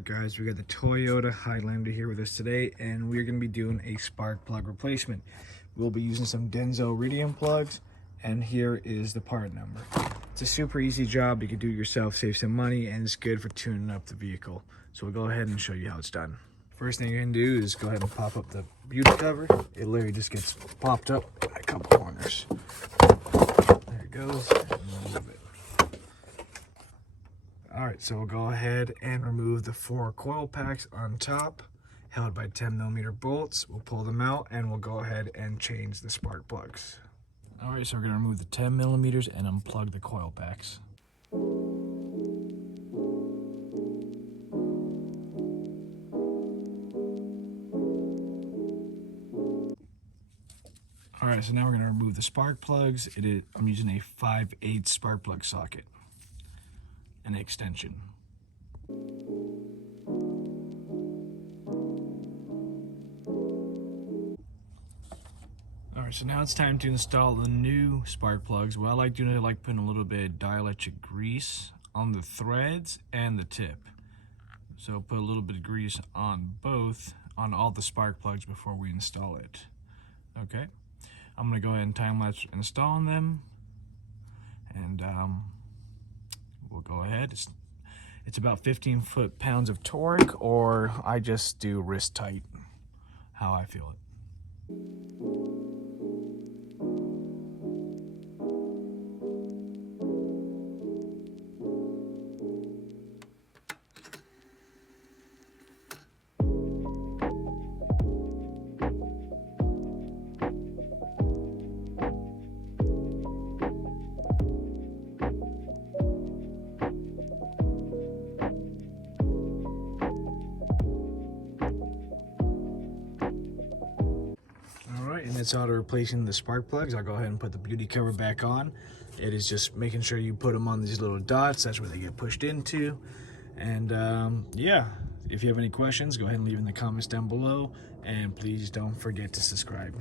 Alright guys, we got the Toyota Highlander here with us today, and we're going to be doing a spark plug replacement. We'll be using some Denso Iridium plugs, and here is the part number. It's a super easy job. You can do it yourself, save some money, and it's good for tuning up the vehicle. So we'll go ahead and show you how it's done. First thing you're going to do is go ahead and pop up the beauty cover. It literally just gets popped up at a couple corners. There it goes. And move it. Alright, so we'll go ahead and remove the 4 coil packs on top, held by 10mm bolts. We'll pull them out and we'll go ahead and change the spark plugs. Alright, so we're going to remove the 10mm and unplug the coil packs. Alright, so now we're going to remove the spark plugs. I'm using a 5/8 spark plug socket. An extension. Alright, so now it's time to install the new spark plugs. What I like doing is I like putting a little bit of dielectric grease on the threads and the tip. So put a little bit of grease on all the spark plugs before we install it. Okay, I'm going to go ahead and time-lapse installing them, and we'll go ahead. It's about 15 foot-pounds of torque, or I just do wrist tight, how I feel it. And that's all to replacing the spark plugs. I'll go ahead and put the beauty cover back on. It is just making sure you put them on these little dots. That's where they get pushed into. And yeah, if you have any questions, go ahead and leave in the comments down below. And please don't forget to subscribe.